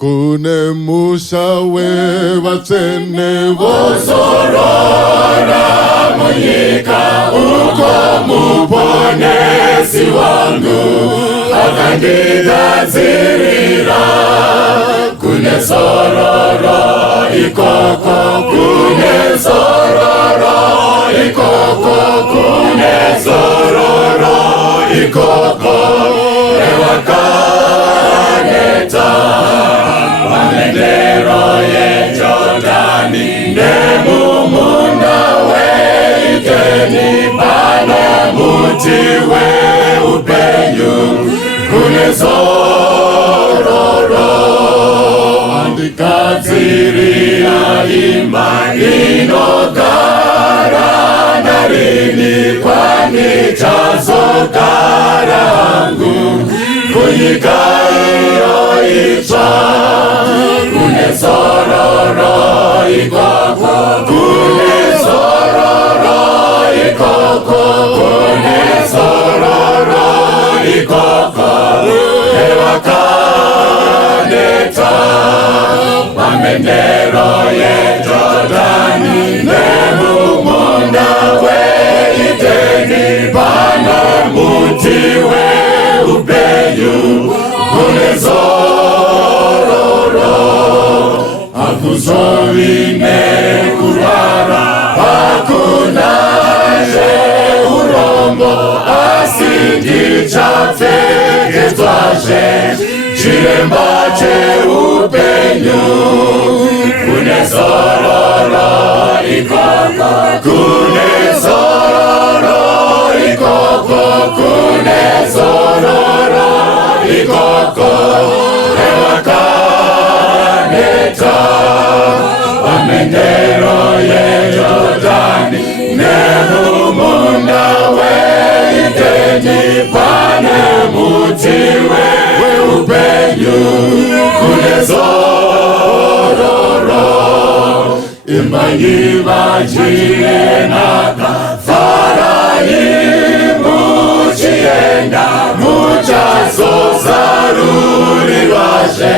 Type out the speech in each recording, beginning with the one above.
Kune mushawe vatene vozorora munyika uko muponesi wangu akandigadzirira. Kune zororo ikoko, kune zororo ikoko, kune zororo ikoko ewakaneta. Mendero ye Jordani nemumunda weikeni pano muti weupenyu. Kune zororo andikadziria imba inogara narini kwanichazogara hangu kunyika iyo itsva. Kune zororo ikoko, kune zororo ikoko, kune zororo ikoko ewakaneta. Mamenero ye Jordani nemumunda weikeni pano muti weupenyu. Kune zororo hakuzovine kurwara, hakunazve urombo, asi ndichapfekedzwazve chiremba cheupenyu. Kune zororo ikoko, kune zororo ikoko, kune zororo ikoko ewakaneta. Mamenero ye Jordani nemumunda weikeni pane muti weupenyu. Kune zororo imbangi vachienaka, farai muchienda muchazozarurirwazve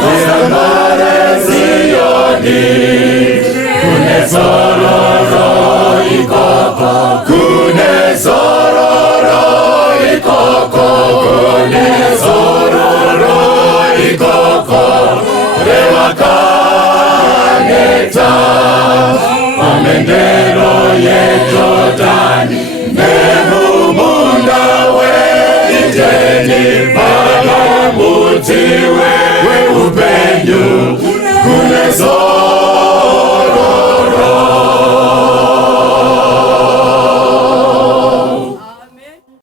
muyambare Zioni. Kune zororo ikoko, kune zororo ikoko, kune zororo ikoko ewakaneta. Mamenero ye Jordani nemumunda weikeni pano muti weupenyu. Kune zororo